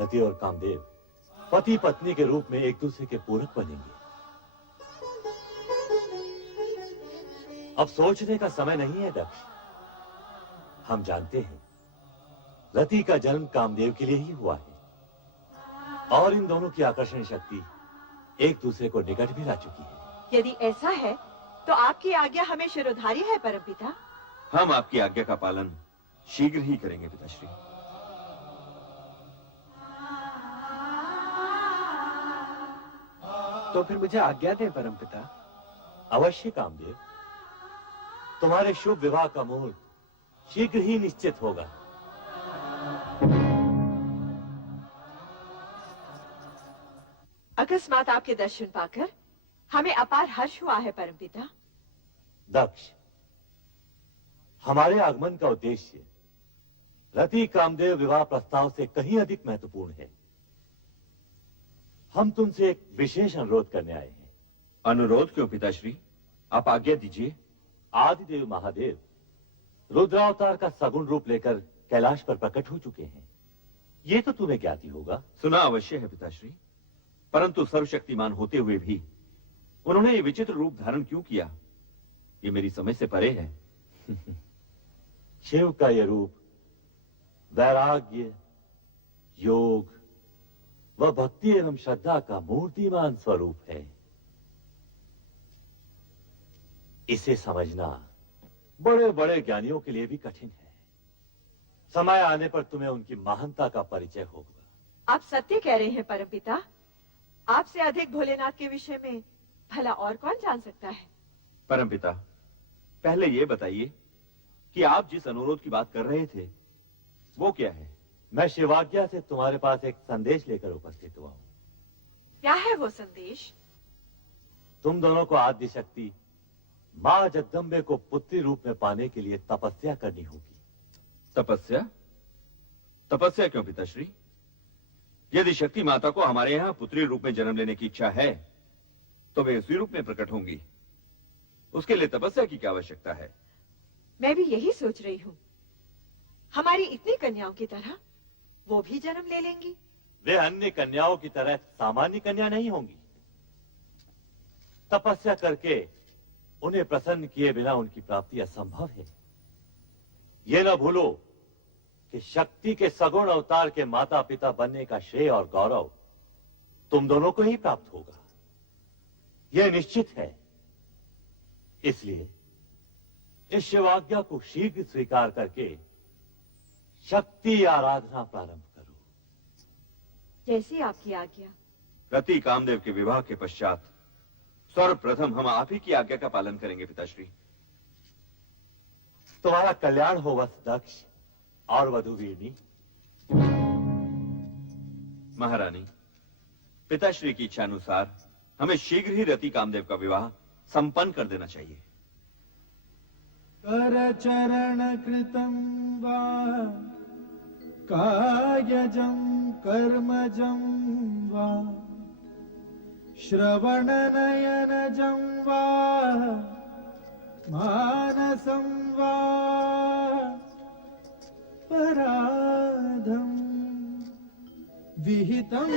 रति और कामदेव पति पत्नी के रूप में एक दूसरे के पूरक बनेंगे। अब सोचने का समय नहीं है दक्ष। हम जानते हैं रति का जन्म कामदेव के लिए ही हुआ है और इन दोनों की आकर्षण शक्ति एक दूसरे को निकट भी ला चुकी है। यदि ऐसा है तो आपकी आज्ञा हमें शिरोधार्य है परमपिता। हम आपकी आज्ञा का पालन शीघ्र ही करेंगे पिताश्री। तो फिर मुझे आज्ञा दें परमपिता। अवश्य कामदेव, तुम्हारे शुभ विवाह का मुहूर्त शीघ्र ही निश्चित होगा। अकस्मात आपके दर्शन पाकर हमें अपार हर्ष हुआ है परमपिता। दक्ष, हमारे आगमन का उद्देश्य रति कामदेव विवाह प्रस्ताव से कहीं अधिक महत्वपूर्ण है। हम तुमसे एक विशेष अनुरोध करने आए हैं। अनुरोध क्यों पिताश्री? आप आज्ञा दीजिए। आदिदेव महादेव रुद्रावतार का सगुण रूप लेकर कैलाश पर प्रकट हो चुके हैं। ये तो तुम्हें ज्ञात ही होगा। सुना अवश्य है पिताश्री, परंतु सर्वशक्तिमान होते हुए भी उन्होंने ये विचित्र रूप धारण क्यों किया, ये मेरी समझ से परे है। शिव का यह रूप वैराग्य, योग व भक्ति एवं श्रद्धा का मूर्तिमान स्वरूप है। इसे समझना बड़े बड़े ज्ञानियों के लिए भी कठिन है। समय आने पर तुम्हें उनकी महानता का परिचय होगा। आप सत्य कह रहे हैं परमपिता। आपसे अधिक भोलेनाथ के विषय में भला और कौन जान सकता है। परमपिता, पहले ये बताइए कि आप जिस अनुरोध की बात कर रहे थे वो क्या है? मैं शिवाज्ञा से तुम्हारे पास एक संदेश लेकर उपस्थित हुआ हूं। क्या है वो संदेश? तुम दोनों को आद्य शक्ति मां जगदम्बे को पुत्री रूप में पाने के लिए तपस्या करनी होगी। तपस्या? तपस्या क्यों पिताश्री? यदि शक्ति माता को हमारे यहाँ पुत्री रूप में जन्म लेने की इच्छा है तो वे उसी रूप में प्रकट होंगी। उसके लिए तपस्या की क्या आवश्यकता है? मैं भी यही सोच रही हूँ। हमारी इतनी कन्याओं की तरह वो भी जन्म ले लेंगी। वे अन्य कन्याओं की तरह सामान्य कन्या नहीं होंगी। तपस्या करके उन्हें प्रसन्न किए बिना उनकी प्राप्ति असंभव है। ये न भूलो कि शक्ति के सगुण अवतार के माता पिता बनने का श्रेय और गौरव तुम दोनों को ही प्राप्त होगा, यह निश्चित है। इसलिए इस शिवाज्ञा को शीघ्र स्वीकार करके शक्ति आराधना प्रारंभ करो। जैसी आपकी आज्ञा। रति कामदेव के विवाह के पश्चात सर्वप्रथम हम आप ही की आज्ञा का पालन करेंगे पिताश्री। तुम्हारा कल्याण हो वत्स दक्ष और वधु वीरनी। महारानी, पिताश्री की इच्छा अनुसार हमें शीघ्र ही रति कामदेव का विवाह संपन्न कर देना चाहिए। कर चरण कृतं वा कायजं कर्मजं वा श्रवण नयनजं वा मानसं वा पराधं विहितं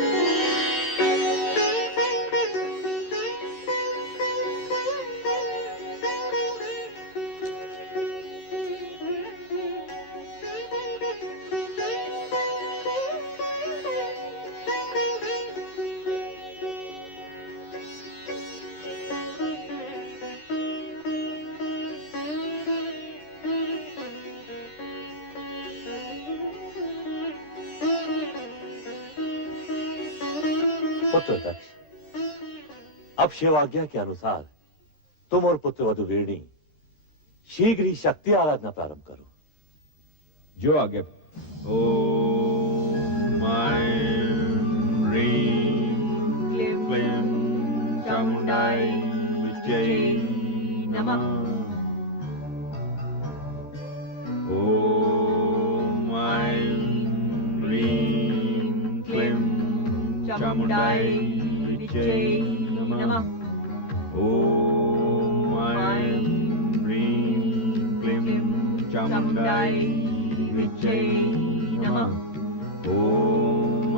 पुत्र दक्ष, अब शिवाज्ञा के अनुसार तुम और पुत्र वधु वीरनी शीघ्र ही शक्ति आराधना प्रारंभ करो। जो आज्ञा। ओम ह्रीं क्लीं चामुंडाय विद्महे नमः। ओम ह्रीं क्लीं चामुंडाय विद्महे नमः। ओम ह्रीं क्लीं चामुंडाय विद्महे नमः। ओम